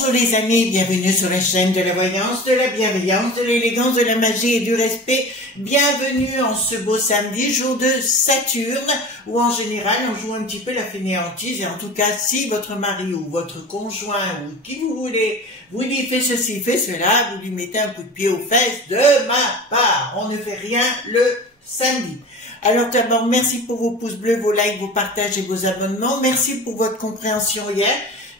Bonjour les amis, bienvenue sur la chaîne de la voyance, de la bienveillance, de l'élégance, de la magie et du respect. Bienvenue en ce beau samedi, jour de Saturne, où en général on joue un petit peu la fainéantise. Et en tout cas, si votre mari ou votre conjoint ou qui vous voulez vous dit fais ceci, fais cela, vous lui mettez un coup de pied aux fesses de ma part. On ne fait rien le samedi. Alors d'abord, merci pour vos pouces bleus, vos likes, vos partages et vos abonnements. Merci pour votre compréhension hier.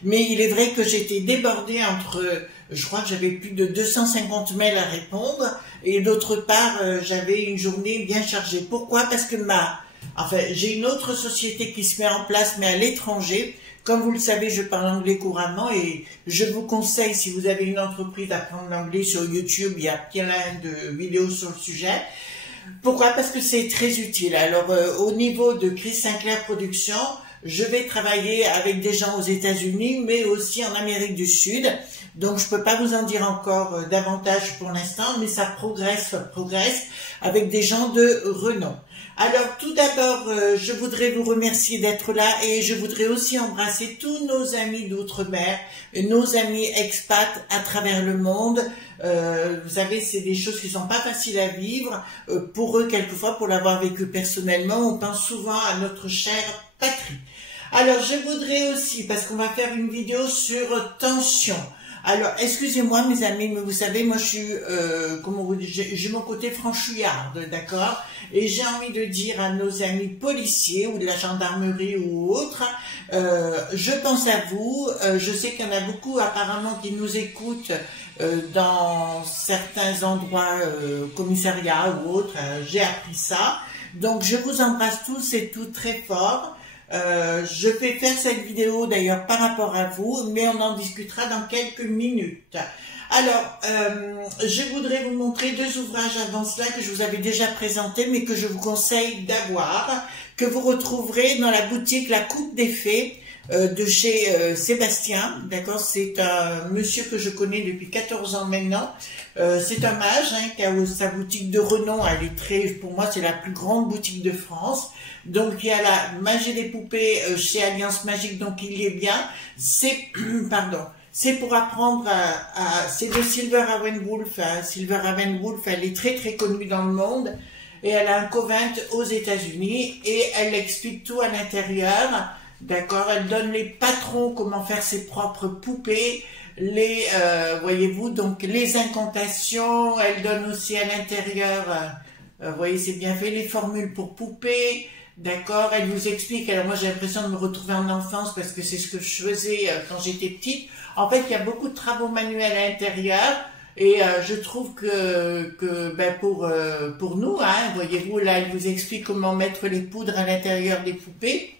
Mais il est vrai que j'étais débordée entre, je crois que j'avais plus de 250 mails à répondre, et d'autre part, j'avais une journée bien chargée. Pourquoi? Parce que j'ai une autre société qui se met en place, mais à l'étranger. Comme vous le savez, je parle anglais couramment, et je vous conseille, si vous avez une entreprise, d'apprendre l'anglais sur YouTube. Il y a plein de vidéos sur le sujet. Pourquoi? Parce que c'est très utile. Alors, au niveau de Chris Sinclair Productions, je vais travailler avec des gens aux États-Unis, mais aussi en Amérique du Sud. Donc, je peux pas vous en dire encore davantage pour l'instant, mais ça progresse avec des gens de renom. Alors, tout d'abord, je voudrais vous remercier d'être là et je voudrais aussi embrasser tous nos amis d'outre-mer, nos amis expats à travers le monde. Vous savez, c'est des choses qui sont pas faciles à vivre. Pour eux, quelquefois, pour l'avoir vécu personnellement, on pense souvent à notre chère patrie. Alors, je voudrais aussi, parce qu'on va faire une vidéo sur tension. Alors, excusez-moi mes amis, mais vous savez, moi je suis, comment vous dites, j'ai mon côté franchouillarde, d'accord? Et j'ai envie de dire à nos amis policiers ou de la gendarmerie ou autres, je pense à vous. Je sais qu'il y en a beaucoup apparemment qui nous écoutent dans certains endroits, commissariats ou autres. J'ai appris ça. Donc, je vous embrasse tous et toutes très fort. Je vais faire cette vidéo d'ailleurs par rapport à vous, mais on en discutera dans quelques minutes. Alors, je voudrais vous montrer deux ouvrages avant cela que je vous avais déjà présentés, mais que je vous conseille d'avoir, que vous retrouverez dans la boutique La Coupe des Fées de chez Sébastien. D'accord, c'est un monsieur que je connais depuis 14 ans maintenant. C'est un mage qui a sa boutique de renom. Elle est très, pour moi, c'est la plus grande boutique de France. Donc, il y a la magie des poupées chez Alliance Magique, donc il y est bien. C'est, pardon, c'est pour apprendre c'est de Silver Ravenwolf. Silver Ravenwolf, elle est très très connue dans le monde. Et elle a un convent aux États-Unis et elle explique tout à l'intérieur. D'accord, elle donne les patrons comment faire ses propres poupées, voyez-vous, donc les incantations, elle donne aussi à l'intérieur, voyez, c'est bien fait, les formules pour poupées, d'accord, elle vous explique. Alors moi j'ai l'impression de me retrouver en enfance parce que c'est ce que je faisais quand j'étais petite. En fait, il y a beaucoup de travaux manuels à l'intérieur. Et je trouve que pour nous, voyez-vous, là, elle vous explique comment mettre les poudres à l'intérieur des poupées,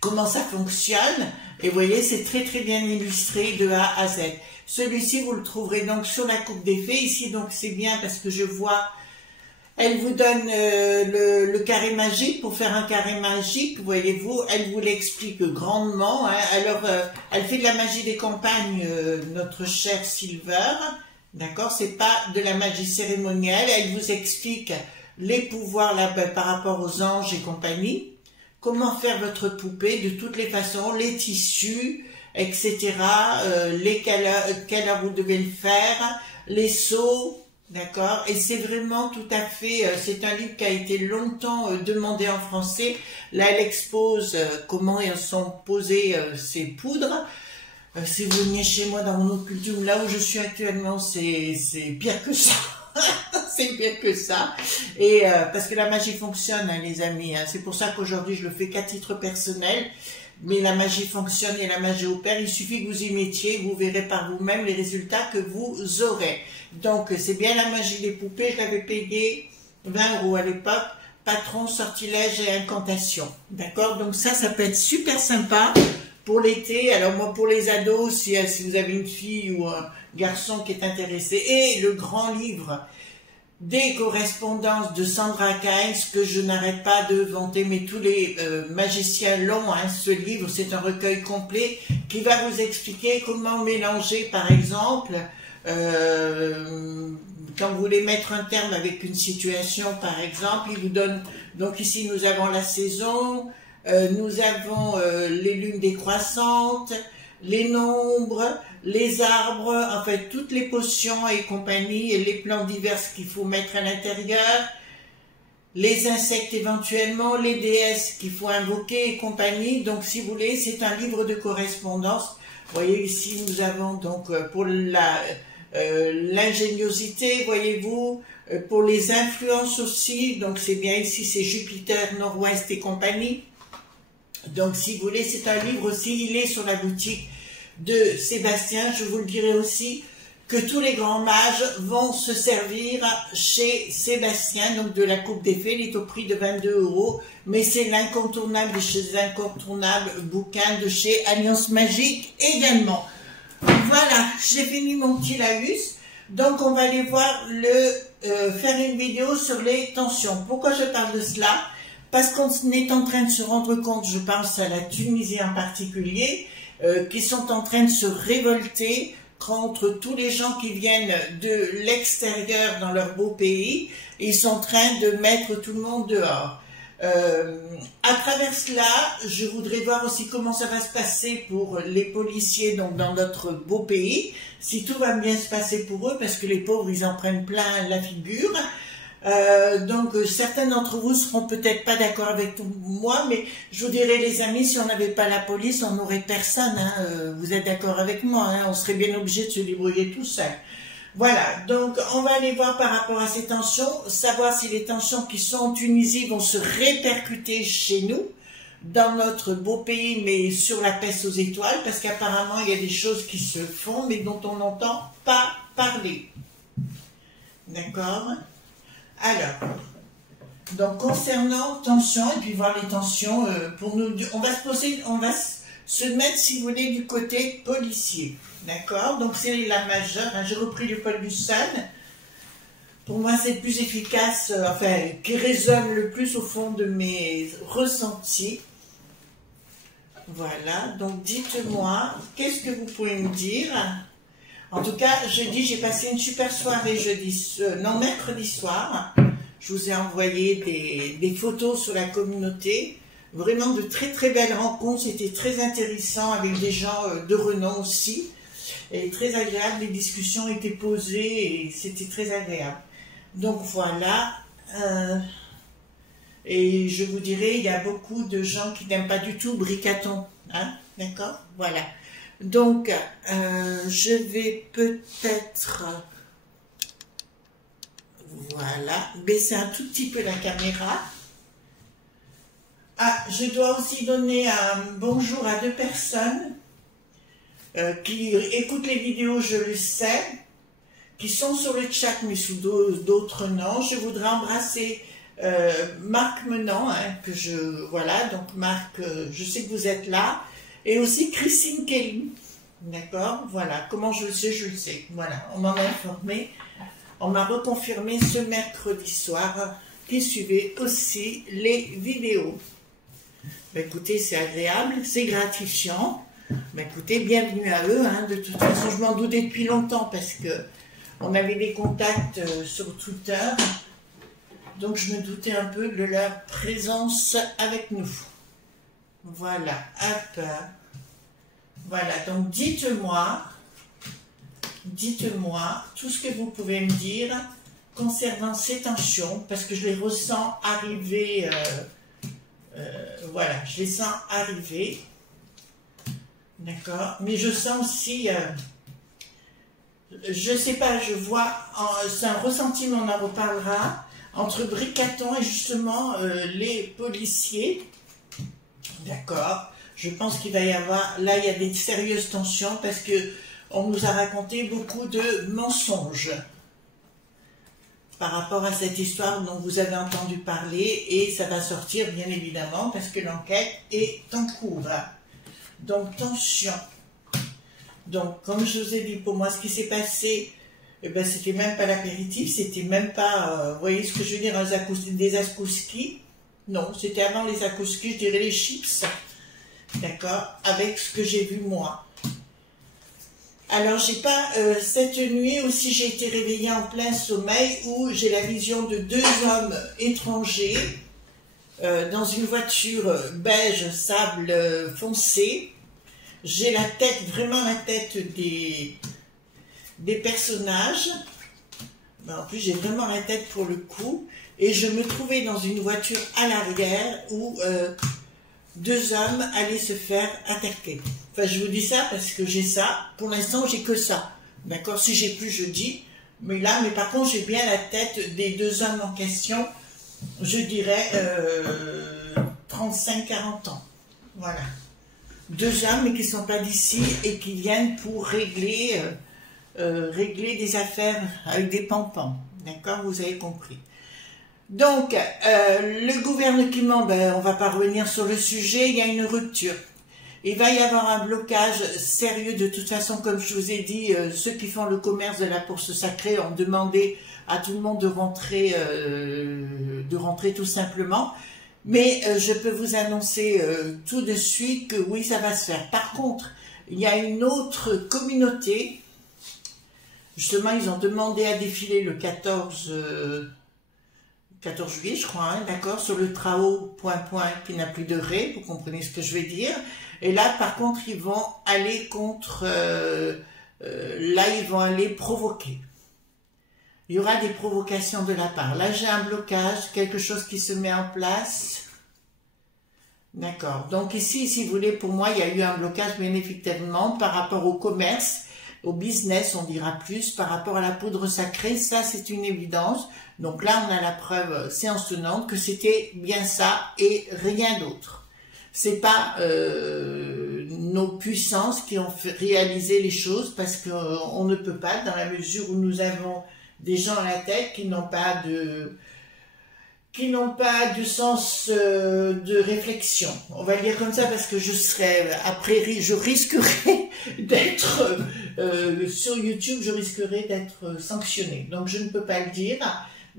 comment ça fonctionne, et vous voyez, c'est très très bien illustré de A à Z. Celui-ci, vous le trouverez donc sur la Coupe des Fées. Ici, donc c'est bien parce que je vois, elle vous donne le carré magique. Pour faire un carré magique, voyez-vous, elle vous l'explique grandement. Alors, elle fait de la magie des campagnes, notre chère Silver. D'accord, c'est pas de la magie cérémonielle. Elle vous explique les pouvoirs là, par rapport aux anges et compagnie. Comment faire votre poupée de toutes les façons, les tissus, etc. Quelle heure vous devez le faire, les seaux, d'accord. Et c'est vraiment tout à fait, c'est un livre qui a été longtemps demandé en français. Là, elle expose comment sont posées ces poudres. Si vous veniez chez moi dans mon occultum, là où je suis actuellement, c'est pire que ça. C'est pire que ça. Et parce que la magie fonctionne, les amis. C'est pour ça qu'aujourd'hui, je le fais qu'à titre personnel. Mais la magie fonctionne et la magie opère. Il suffit que vous y mettiez, vous verrez par vous-même les résultats que vous aurez. Donc, c'est bien la magie des poupées. Je l'avais payé 20 € à l'époque. Patron, sortilège et incantation. D'accord? Donc ça peut être super sympa pour l'été. Alors moi, pour les ados, si vous avez une fille ou un garçon qui est intéressé. Et le grand livre des correspondances de Sandra Cairns, que je n'arrête pas de vanter, mais tous les magiciens l'ont, ce livre, c'est un recueil complet qui va vous expliquer comment mélanger, par exemple, quand vous voulez mettre un terme avec une situation, par exemple, il vous donne, donc ici nous avons la saison, nous avons les lunes décroissantes, les nombres, les arbres, en fait, toutes les potions et compagnie, et les plantes diverses qu'il faut mettre à l'intérieur, les insectes éventuellement, les déesses qu'il faut invoquer et compagnie. Donc, si vous voulez, c'est un livre de correspondance. Vous voyez ici, nous avons donc pour l'ingéniosité, voyez-vous, pour les influences aussi. Donc, c'est bien ici, c'est Jupiter, Nord-Ouest et compagnie. Donc, si vous voulez, c'est un livre aussi, il est sur la boutique de Sébastien. Je vous le dirai aussi que tous les grands mages vont se servir chez Sébastien, donc de la Coupe des Fées. Il est au prix de 22 €, mais c'est l'incontournable de chez l'incontournable bouquin de chez Alliance Magique également. Voilà, j'ai fini mon petit laïus. Donc, on va aller voir faire une vidéo sur les tensions. Pourquoi je parle de cela? Parce qu'on est en train de se rendre compte, je pense à la Tunisie en particulier, qui sont en train de se révolter contre tous les gens qui viennent de l'extérieur dans leur beau pays. Ils sont en train de mettre tout le monde dehors. À travers cela, je voudrais voir aussi comment ça va se passer pour les policiers donc dans notre beau pays, si tout va bien se passer pour eux, parce que les pauvres, ils en prennent plein la figure. Donc certains d'entre vous seront peut-être pas d'accord avec moi, mais je vous dirais les amis, si on n'avait pas la police, on n'aurait personne, hein. Vous êtes d'accord avec moi, hein, on serait bien obligé de se débrouiller tout seul. Voilà, donc on va aller voir par rapport à ces tensions, savoir si les tensions qui sont en Tunisie vont se répercuter chez nous, dans notre beau pays, mais sur la peste aux étoiles, parce qu'apparemment il y a des choses qui se font, mais dont on n'entend pas parler. D'accord ? Alors, donc concernant tensions, et puis voir les tensions, pour nous, on va se mettre, si vous voulez, du côté policier. D'accord? Donc c'est la majeure, hein, j'ai repris le Paul Bussan. Pour moi, c'est le plus efficace, enfin, qui résonne le plus au fond de mes ressentis. Voilà, donc dites-moi, qu'est-ce que vous pouvez me dire? En tout cas, jeudi, j'ai passé une super soirée mercredi soir. Je vous ai envoyé des photos sur la communauté. Vraiment de très très belles rencontres. C'était très intéressant avec des gens de renom aussi. Et très agréable. Les discussions étaient posées et c'était très agréable. Donc voilà. Et je vous dirais, il y a beaucoup de gens qui n'aiment pas du tout Bricaton. Hein? D'accord? Voilà. Donc, je vais peut-être, voilà, baisser un tout petit peu la caméra. Ah, je dois aussi donner un bonjour à 2 personnes qui écoutent les vidéos, je le sais, qui sont sur le chat, mais sous d'autres noms. Je voudrais embrasser Marc Menant, hein, voilà, donc Marc, je sais que vous êtes là. Et aussi Christine Kelly, d'accord, voilà, comment je le sais, voilà, on m'en a informé, on m'a reconfirmé ce mercredi soir qui suivait aussi les vidéos. Ben, écoutez, c'est agréable, c'est gratifiant, ben, écoutez, bienvenue à eux, hein. De toute façon, je m'en doutais depuis longtemps parce que on avait des contacts sur Twitter, donc je me doutais un peu de leur présence avec nous. Voilà, hop. Voilà, donc dites-moi tout ce que vous pouvez me dire concernant ces tensions, parce que je les ressens arriver, voilà, je les sens arriver, d'accord, mais je sens aussi, je sais pas, je vois, c'est un ressenti, mais on en reparlera, entre Bricaton et justement les policiers. D'accord, je pense qu'il va y avoir, là il y a des sérieuses tensions parce que on nous a raconté beaucoup de mensonges par rapport à cette histoire dont vous avez entendu parler et ça va sortir bien évidemment parce que l'enquête est en cours. Donc tension. Donc comme je vous ai dit, pour moi ce qui s'est passé, eh ben, c'était même pas l'apéritif, c'était même pas, vous voyez ce que je veux dire, des akouskis. Non, c'était avant les akouskis, je dirais les chips, d'accord, avec ce que j'ai vu moi. Alors, j'ai pas, cette nuit aussi, j'ai été réveillée en plein sommeil où j'ai la vision de 2 hommes étrangers dans une voiture beige sable foncé. J'ai la tête, vraiment la tête des personnages. Ben, en plus, j'ai vraiment la tête pour le coup. Et je me trouvais dans une voiture à l'arrière où deux hommes allaient se faire attaquer. Enfin, je vous dis ça parce que j'ai ça. Pour l'instant, j'ai que ça. D'accord? Si j'ai plus, je dis. Mais là, mais par contre, j'ai bien la tête des deux hommes en question. Je dirais 35-40 ans. Voilà. Deux hommes, mais qui ne sont pas d'ici et qui viennent pour régler des affaires avec des pampans. D'accord? Vous avez compris. Donc, le gouvernement, ben, on ne va pas revenir sur le sujet, il y a une rupture. Il va y avoir un blocage sérieux de toute façon, comme je vous ai dit, ceux qui font le commerce de la bourse sacrée ont demandé à tout le monde de rentrer tout simplement. Mais je peux vous annoncer tout de suite que oui, ça va se faire. Par contre, il y a une autre communauté, justement, ils ont demandé à défiler le 14 juillet, je crois, hein, d'accord, sur le Trao qui n'a plus de ré, vous comprenez ce que je veux dire. Et là, par contre, ils vont aller contre, là, ils vont aller provoquer. Il y aura des provocations de la part. Là, j'ai un blocage, quelque chose qui se met en place. D'accord. Donc ici, si vous voulez, pour moi, il y a eu un blocage, bien évidemment, par rapport au commerce, au business, on dira plus, par rapport à la poudre sacrée. Ça, c'est une évidence. Donc là, on a la preuve séance tenante que c'était bien ça et rien d'autre. C'est pas nos puissances qui ont réalisé les choses parce qu'on ne peut pas, dans la mesure où nous avons des gens à la tête qui n'ont pas de sens de réflexion. On va le dire comme ça parce que je risquerais d'être sur YouTube, je risquerais d'être sanctionnée. Donc je ne peux pas le dire.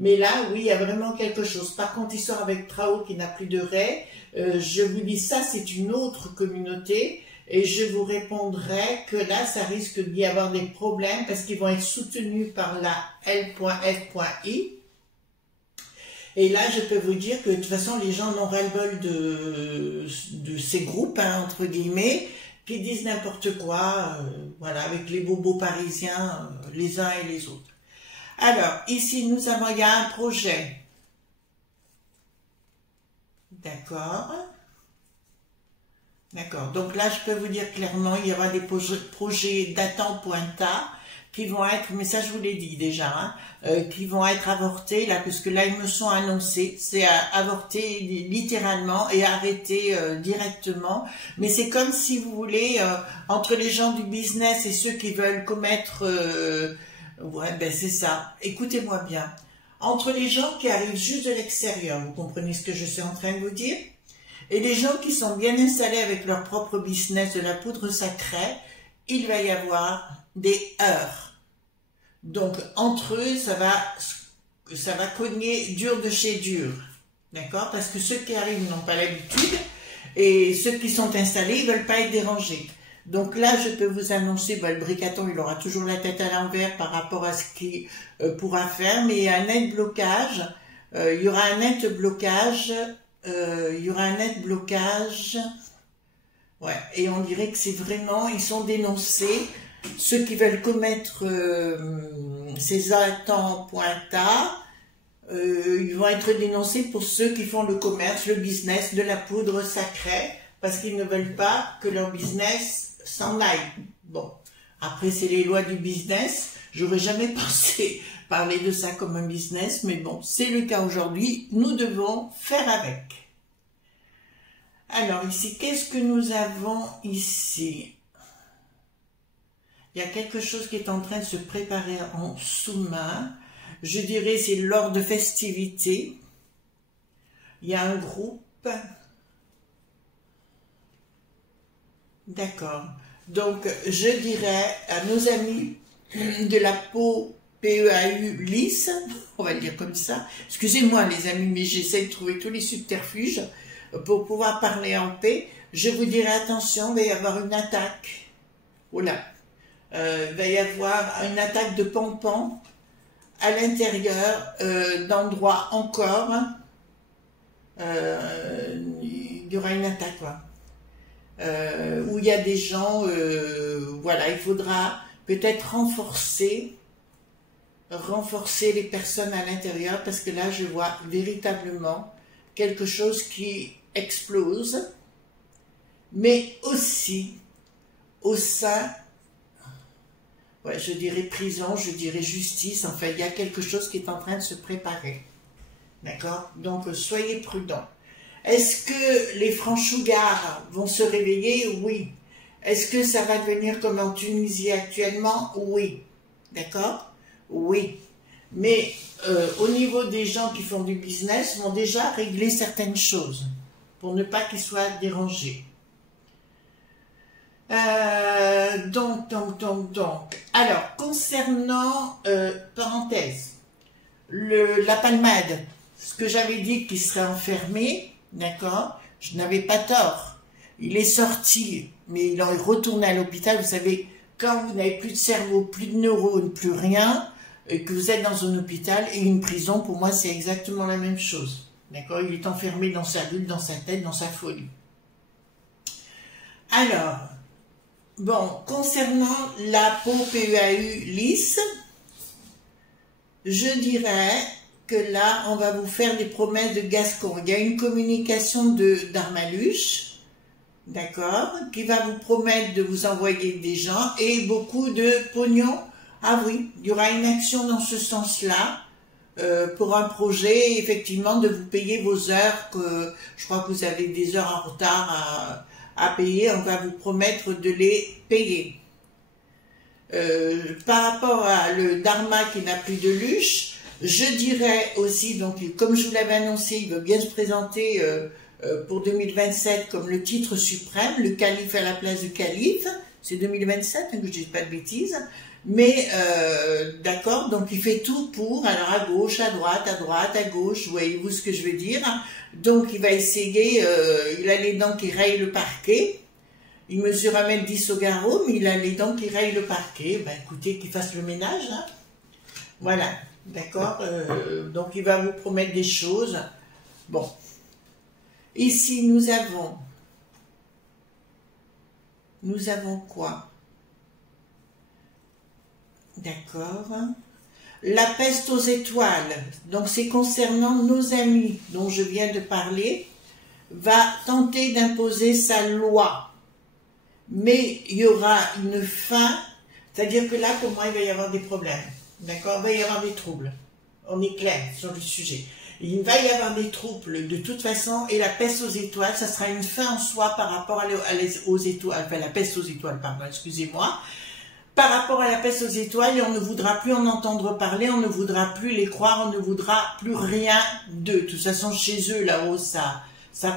Mais là, oui, il y a vraiment quelque chose. Par contre, il sort avec Trao qui n'a plus de ré. Je vous dis ça, c'est une autre communauté. Et je vous répondrai que là, ça risque d'y avoir des problèmes parce qu'ils vont être soutenus par la L.F.I. Et là, je peux vous dire que de toute façon, les gens n'ont ras-le-bol de ces groupes, hein, entre guillemets, qui disent n'importe quoi, voilà, avec les bobos parisiens, les uns et les autres. Alors, ici, il y a un projet. D'accord. D'accord. Donc là, je peux vous dire clairement, il y aura des projets datant Pointa qui vont être, mais ça je vous l'ai dit déjà, hein, qui vont être avortés, là, puisque là, ils me sont annoncés. C'est avorté littéralement et arrêté directement. Mais c'est comme si vous voulez, entre les gens du business et ceux qui veulent commettre... ouais, ben c'est ça. Écoutez-moi bien. Entre les gens qui arrivent juste de l'extérieur, vous comprenez ce que je suis en train de vous dire? Et les gens qui sont bien installés avec leur propre business de la poudre sacrée, il va y avoir des heurts. Donc, entre eux, ça va cogner dur de chez dur. D'accord? Parce que ceux qui arrivent n'ont pas l'habitude et ceux qui sont installés, ils ne veulent pas être dérangés. Donc là, je peux vous annoncer, ben, le bricaton, il aura toujours la tête à l'envers par rapport à ce qu'il pourra faire, mais il y a un net blocage, il y aura un net blocage, ouais, et on dirait que c'est vraiment, ils sont dénoncés, ceux qui veulent commettre ces actes en Pointa, ils vont être dénoncés pour ceux qui font le commerce, le business de la poudre sacrée, parce qu'ils ne veulent pas que leur business s'en aille. Bon, après c'est les lois du business, j'aurais jamais pensé parler de ça comme un business, mais bon, c'est le cas aujourd'hui, nous devons faire avec. Alors ici, qu'est-ce que nous avons ici? Il y a quelque chose qui est en train de se préparer en sous-main, je dirais c'est lors de festivités, il y a un groupe. D'accord. Donc, je dirais à nos amis de la peau PEAU lisse, on va le dire comme ça. Excusez-moi les amis, mais j'essaie de trouver tous les subterfuges pour pouvoir parler en paix. Je vous dirai attention, il va y avoir une attaque. Voilà. Il va y avoir une attaque de pampans à l'intérieur d'endroits encore. Il y aura une attaque, quoi. où il y a des gens, voilà, il faudra peut-être renforcer les personnes à l'intérieur, parce que là, je vois véritablement quelque chose qui explose, mais aussi au sein, ouais, je dirais prison, je dirais justice, enfin, il y a quelque chose qui est en train de se préparer. D'accord? Donc, soyez prudents. Est-ce que les franchougards vont se réveiller? Oui. Est-ce que ça va devenir comme en Tunisie actuellement? Oui. D'accord? Oui. Mais au niveau des gens qui font du business, vont déjà régler certaines choses pour ne pas qu'ils soient dérangés. Donc. Alors, concernant, parenthèse, la palmade, ce que j'avais dit qu'il serait enfermé, d'accord, je n'avais pas tort. Il est sorti, mais il est retourné à l'hôpital. Vous savez, quand vous n'avez plus de cerveau, plus de neurones, plus rien, et que vous êtes dans un hôpital et une prison, pour moi, c'est exactement la même chose. D'accord? Il est enfermé dans sa bulle, dans sa tête, dans sa folie. Alors, bon, concernant la peau PEAU lisse, je dirais que là, on va vous faire des promesses de Gascon. Il y a une communication d'Armaluche, d'accord, qui va vous promettre de vous envoyer des gens et beaucoup de pognon. Ah oui, il y aura une action dans ce sens-là, pour un projet, effectivement, de vous payer vos heures, que je crois que vous avez des heures en retard à payer, on va vous promettre de les payer. Par rapport à le Dharma qui n'a plus de luche, je dirais aussi, donc comme je vous l'avais annoncé, il veut bien se présenter pour 2027 comme le titre suprême, le calife à la place du calife, c'est 2027, hein, que je ne dis pas de bêtises, mais d'accord, donc il fait tout pour, alors à gauche, à droite, à gauche, voyez-vous ce que je veux dire, donc il va essayer, il a les dents qui rayent le parquet, il mesure 1,10 m au garrot, mais il a les dents qui rayent le parquet, ben écoutez, qu'il fasse le ménage, hein. Voilà, d'accord, donc il va vous promettre des choses, bon, ici nous avons quoi? D'accord. La peste aux étoiles, donc c'est concernant nos amis dont je viens de parler, va tenter d'imposer sa loi. Mais il y aura une fin, c'est-à-dire que là, pour moi, il va y avoir des problèmes. D'accord? Il va y avoir des troubles. On est clair sur le sujet. Il va y avoir des troubles de toute façon, et la peste aux étoiles, ça sera une fin en soi par rapport aux étoiles, enfin la peste aux étoiles, pardon, excusez-moi. Par rapport à la peste aux étoiles, et on ne voudra plus en entendre parler, on ne voudra plus les croire, on ne voudra plus rien d'eux. De toute façon, chez eux, là-haut, ça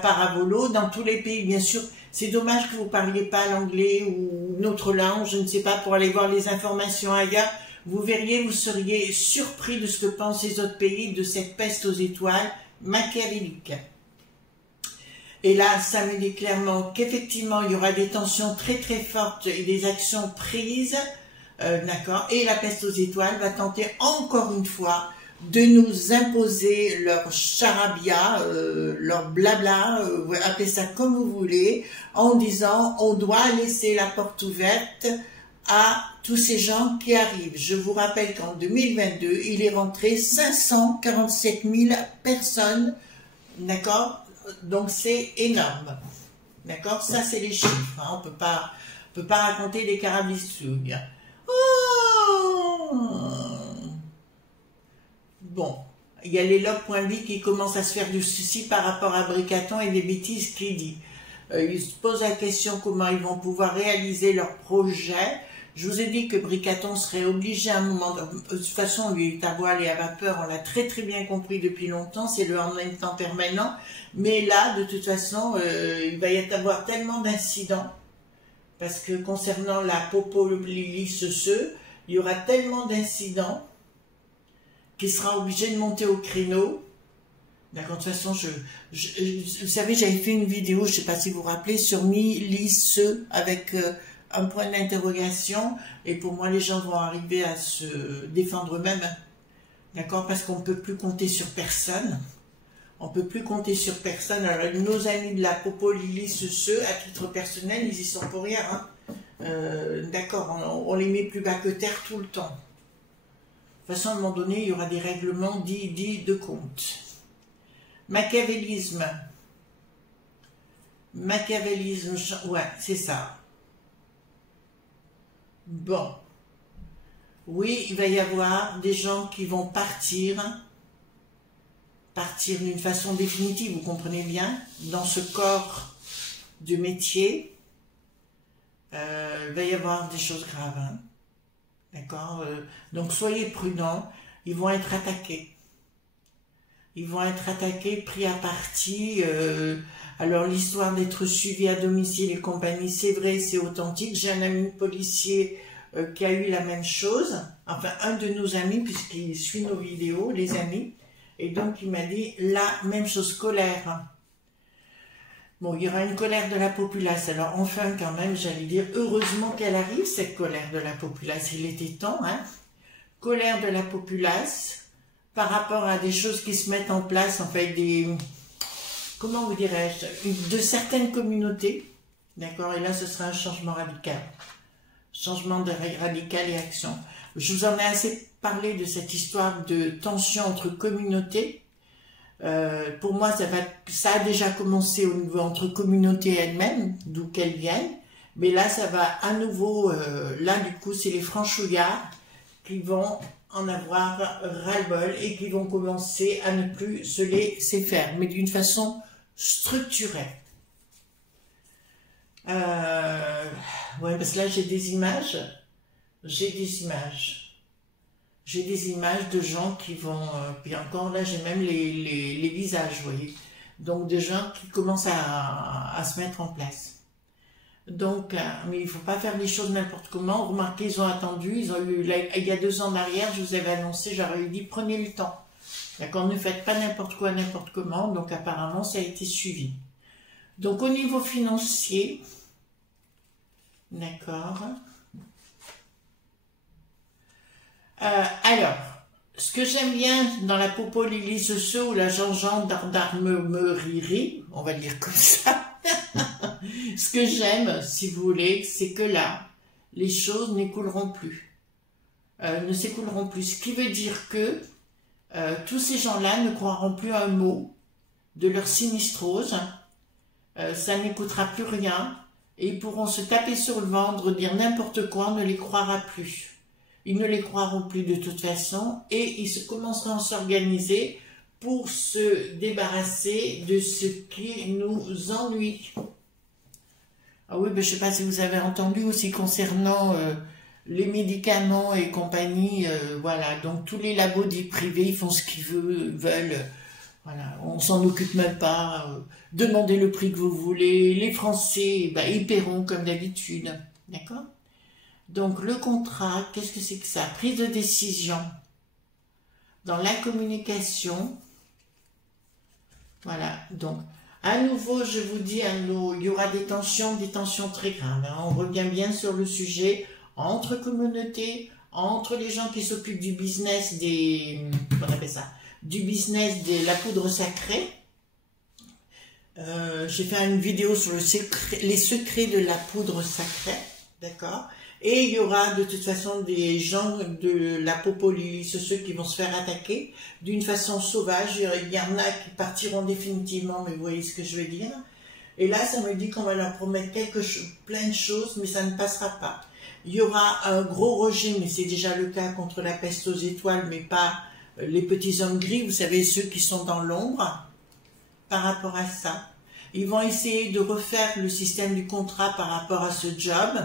part à volo. Dans tous les pays, bien sûr, c'est dommage que vous ne parliez pas l'anglais ou une autre langue, je ne sais pas, pour aller voir les informations ailleurs. Vous verriez, vous seriez surpris de ce que pensent les autres pays de cette peste aux étoiles machiavélique. Et là, ça me dit clairement qu'effectivement, il y aura des tensions très très fortes et des actions prises, d'accord. Et la peste aux étoiles va tenter encore une fois de nous imposer leur charabia, leur blabla, appelez ça comme vous voulez, en disant on doit laisser la porte ouverte à tous ces gens qui arrivent. Je vous rappelle qu'en 2022, il est rentré 547 000 personnes, d'accord. Donc c'est énorme, d'accord, ça c'est les chiffres, hein. On peut pas raconter des carabistouilles. Oh, bon, il y a les log.bi qui commencent à se faire du souci par rapport à Bricaton et des bêtises qu'il dit. Ils se posent la question comment ils vont pouvoir réaliser leur projet. Je vous ai dit que Bricaton serait obligé à un moment, de toute façon, lui, à voile et à vapeur, on l'a très très bien compris depuis longtemps, c'est le en même temps permanent, mais là, de toute façon, il va y avoir tellement d'incidents, parce que concernant la popolylice, il y aura tellement d'incidents qu'il sera obligé de monter au créneau. D'accord, de toute façon, vous savez, j'avais fait une vidéo, je ne sais pas si vous vous rappelez, sur mi-lice avec un point d'interrogation, et pour moi, les gens vont arriver à se défendre eux-mêmes, d'accord, parce qu'on ne peut plus compter sur personne. On peut plus compter sur personne. Alors, nos amis de la Popo, Lily, ceux, à titre personnel, ils y sont pour rien. Hein. D'accord, on les met plus bas que terre tout le temps. De toute façon, à un moment donné, il y aura des règlements dits de compte. Machiavélisme. Machiavélisme, ouais, c'est ça. Bon. Oui, il va y avoir des gens qui vont partir d'une façon définitive, vous comprenez bien, dans ce corps de métier. Il va y avoir des choses graves. Hein. D'accord, donc soyez prudents, ils vont être attaqués. Ils vont être attaqués, pris à partie. Alors l'histoire d'être suivi à domicile et compagnie, c'est vrai, c'est authentique. J'ai un ami policier qui a eu la même chose. Enfin, un de nos amis, puisqu'il suit nos vidéos, les amis. Et donc il m'a dit la même chose, colère. Bon, il y aura une colère de la populace. Alors enfin, quand même, j'allais dire, heureusement qu'elle arrive, cette colère de la populace. Il était temps, hein. Colère de la populace par rapport à des choses qui se mettent en place, en fait, comment vous dirais-je, de certaines communautés. D'accord, et là, ce sera un changement radical. Changement radical et action. Je vous en ai assez parlé de cette histoire de tension entre communautés. Pour moi, ça a déjà commencé au niveau entre communautés elles-mêmes, d'où qu'elles viennent, mais là, ça va à nouveau, là, du coup, c'est les franchouillards qui vont en avoir ras-le-bol et qui vont commencer à ne plus se laisser faire, mais d'une façon structurée. Ouais, parce que là, j'ai des images, j'ai des images de gens qui vont, puis encore là j'ai même les visages, vous voyez, donc de gens qui commencent à se mettre en place. Donc, mais il ne faut pas faire les choses n'importe comment. Remarquez, ils ont attendu, ils ont eu, là, il y a 2 ans en arrière, je vous avais annoncé, j'aurais dit, prenez le temps. D'accord, ne faites pas n'importe quoi, n'importe comment, donc apparemment ça a été suivi. Donc au niveau financier, d'accord. Alors, ce que j'aime bien dans la Popo Lily Soso ou la Jean-Jean d'Armerie, on va le dire comme ça, ce que j'aime, si vous voulez, c'est que là, les choses n'écouleront plus, ne s'écouleront plus. Ce qui veut dire que tous ces gens-là ne croiront plus un mot de leur sinistrose, ça n'écoutera plus rien, et ils pourront se taper sur le ventre, dire n'importe quoi, on ne les croira plus. Ils ne les croiront plus de toute façon et ils commenceront à s'organiser pour se débarrasser de ce qui nous ennuie. Ah oui, ben, je ne sais pas si vous avez entendu aussi concernant les médicaments et compagnie, voilà, donc tous les labos dits privés, ils font ce qu'ils veulent, voilà, on s'en occupe même pas, demandez le prix que vous voulez, les Français, ben, ils paieront comme d'habitude, d'accord? Donc le contrat, qu'est-ce que c'est que ça? Prise de décision dans la communication. Voilà, donc à nouveau, je vous dis, il y aura des tensions très graves. Hein. On revient bien sur le sujet entre communautés, entre les gens qui s'occupent du business comment on appelle ça? Du business de la poudre sacrée. J'ai fait une vidéo sur les secrets de la poudre sacrée, d'accord? Et il y aura de toute façon des gens de la Popo Lily, ceux qui vont se faire attaquer d'une façon sauvage. Il y en a qui partiront définitivement, mais vous voyez ce que je veux dire. Et là, ça me dit qu'on va leur promettre plein de choses, mais ça ne passera pas. Il y aura un gros rejet, mais c'est déjà le cas contre la peste aux étoiles, mais pas les petits hommes gris, vous savez, ceux qui sont dans l'ombre, par rapport à ça. Ils vont essayer de refaire le système du contrat par rapport à ce job,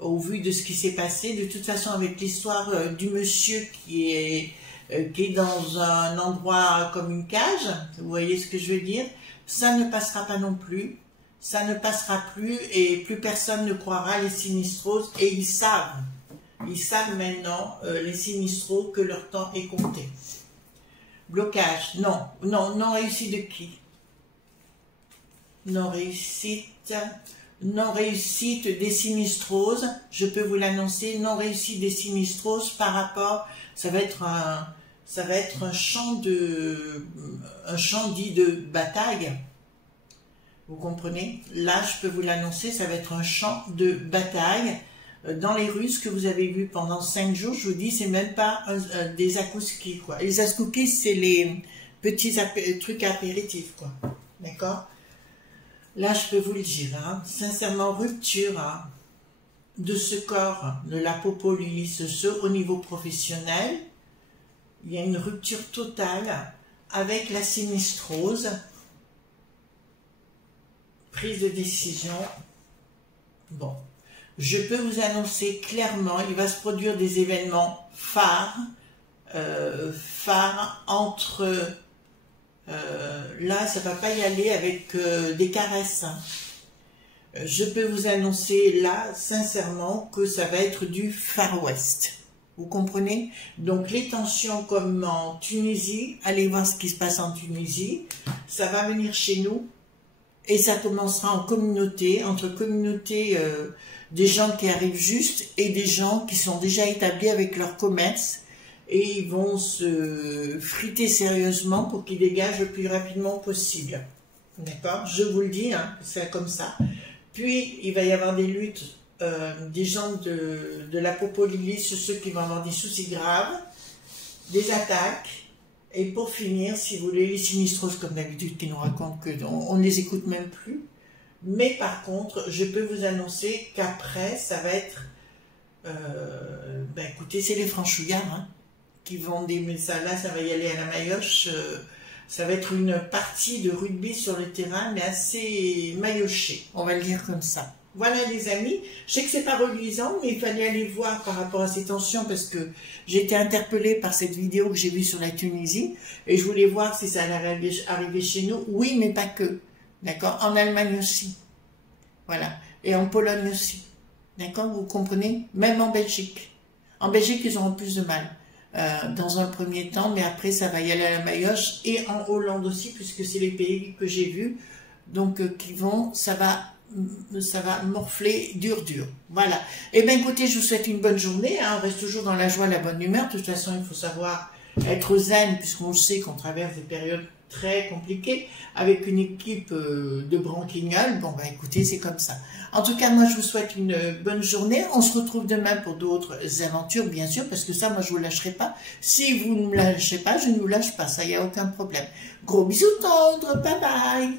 au vu de ce qui s'est passé. De toute façon, avec l'histoire du monsieur qui est dans un endroit comme une cage, vous voyez ce que je veux dire, ça ne passera pas non plus, ça ne passera plus et plus personne ne croira les sinistroses et ils savent maintenant, les sinistraux, que leur temps est compté. Blocage, non réussi de qui? Non réussite des sinistroses, je peux vous l'annoncer, non réussite des sinistroses par rapport, ça va être ça va être un champ dit de bataille. Vous comprenez? Là, je peux vous l'annoncer, ça va être un champ de bataille. Dans les rues, ce que vous avez vu pendant 5 jours, je vous dis, c'est même pas des akouskis, quoi. Les akouskis, c'est les petits trucs apéritifs, quoi. D'accord? Là, je peux vous le dire, hein, sincèrement, rupture hein, de ce corps, de la popo Lilith au niveau professionnel. Il y a une rupture totale avec la sinistrose. Prise de décision. Bon. Je peux vous annoncer clairement, il va se produire des événements phares entre... là, ça ne va pas y aller avec des caresses. Hein. Je peux vous annoncer là, sincèrement, que ça va être du Far West. Vous comprenez? Donc, les tensions comme en Tunisie, allez voir ce qui se passe en Tunisie, ça va venir chez nous et ça commencera en communauté, entre communautés... des gens qui arrivent juste et des gens qui sont déjà établis avec leur commerce et ils vont se friter sérieusement pour qu'ils dégagent le plus rapidement possible. D'accord? Je vous le dis, hein, c'est comme ça. Puis, il va y avoir des luttes, des gens de la popo Lilith sur ceux qui vont avoir des soucis graves, des attaques, et pour finir, si vous voulez, les sinistroses comme d'habitude qui nous racontent qu'on ne les écoute même plus. Mais par contre, je peux vous annoncer qu'après, ça va être... ben écoutez, c'est les franchouillards hein, qui vont des... Ça, là, ça va y aller à la maillotche. Ça va être une partie de rugby sur le terrain, mais assez maillotchée. On va le dire comme ça. Voilà les amis. Je sais que c'est pas reluisant, mais il fallait aller voir par rapport à ces tensions parce que j'ai été interpellée par cette vidéo que j'ai vue sur la Tunisie. Et je voulais voir si ça allait arriver chez nous. Oui, mais pas que. D'accord? En Allemagne aussi. Voilà. Et en Pologne aussi. D'accord? Vous comprenez? Même en Belgique. En Belgique, ils auront plus de mal. Dans un premier temps, mais après, ça va y aller à la maillotche. Et en Hollande aussi, puisque c'est les pays que j'ai vus. Donc, qui vont, ça va morfler dur. Voilà. Eh bien, écoutez, je vous souhaite une bonne journée. Hein. On reste toujours dans la joie, la bonne humeur. De toute façon, il faut savoir être zen, puisqu'on sait qu'on traverse des périodes très compliqué, avec une équipe de branquignoles. Bon, bah écoutez, c'est comme ça. En tout cas, moi, je vous souhaite une bonne journée. On se retrouve demain pour d'autres aventures, bien sûr, parce que ça, moi, je vous lâcherai pas. Si vous ne me lâchez pas, je ne vous lâche pas. Ça, il n'y a aucun problème. Gros bisous tendres. Bye bye.